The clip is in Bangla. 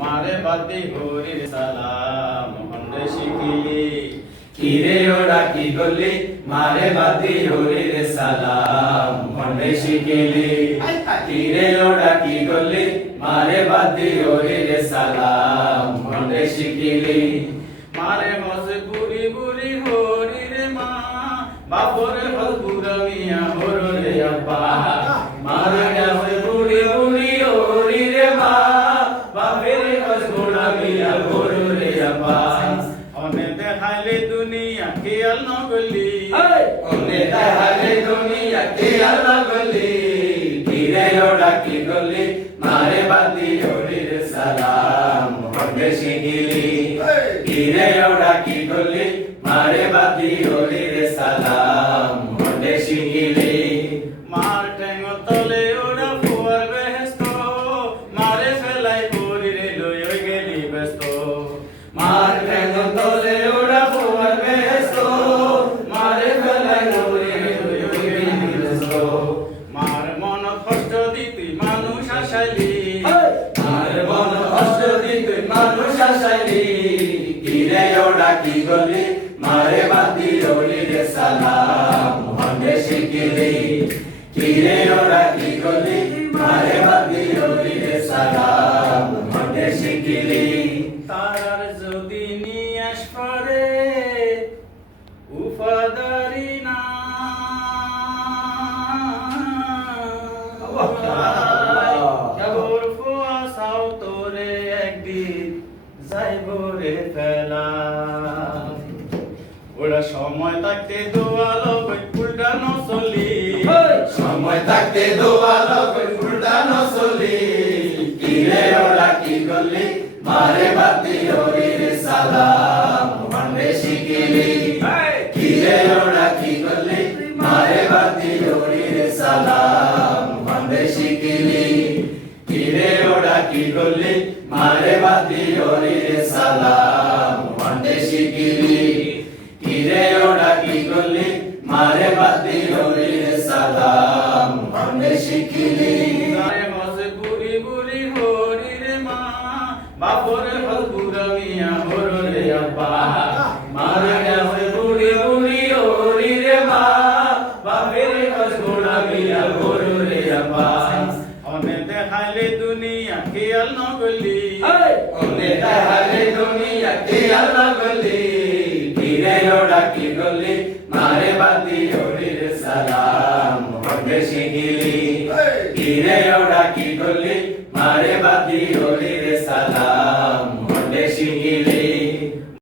মারে বাদি হরির সালাম, হন্ডে কিরে ওরা কি করলি? মারে বাতি হরি রে সালাম শিখিলি। কিরে ওরা কি করলি? মারে বাতি হরি রে সালাম মনে শিখিলি। মারে হরির মা, বাপরে হস বুড়া মিয়া আব্বা। মারে দেখাইলে দুনিয়া দুনিয়া কে আল্লাহ গলি ওরা কি গলি মারে বাতি হরি রে সালাম গলি মারে বাতি হরি রে সালাম মনে শিখিলি মার ঠেঙ তলে ওরা ফুয়ার বেহেস্ত মারে ফেলাই লই ওই গেলি ব্যস্ত। মার কেন তোলে আসাইলি কিরে ওরা কি গলি মারে বাতি ওলি রে সালাম মনে শিখিলি কিরে ওরা কি গলি মারে বাতি ওলি রে সালাম মনে শিখিলি তারার যদি নিয়াস করে উফাদারি না তোর ফুয়াশাও তোরে একদিন যাইব রে ফেলা। ওরা সময় থাকতে দোয়ালো উল্টা নচলি সময় থাকতে দোয়ালো কই ফুলদানো চলি। কিরে ওরা কি করলি? মারে বাতি ওলি রে সালাম মনে শিখিলি কিরে কি গলি মারে বাতি ওলি রে সালাম। মনে শিখিলি, কিরে ওরা কি গলি মারে বাতি ওলি রে সালাম। মনে শিখিলি। হরি বাপরে হস বুড়া মিয়া আব্বা। মারে গেছে বুড়ি বুড়ি ওরি রে মা, বাপের কাছ গোড়া গিয়া আব্বা। দুনিয়া খেয়াল নগলি ওনে তাহারে আল্লাহ গলি কিরে ওরা গলি মারে বাদি ওরি রে সালাম মনে শিখিলি কিরে ওরা গলি মারে বাতি ওরি সালাম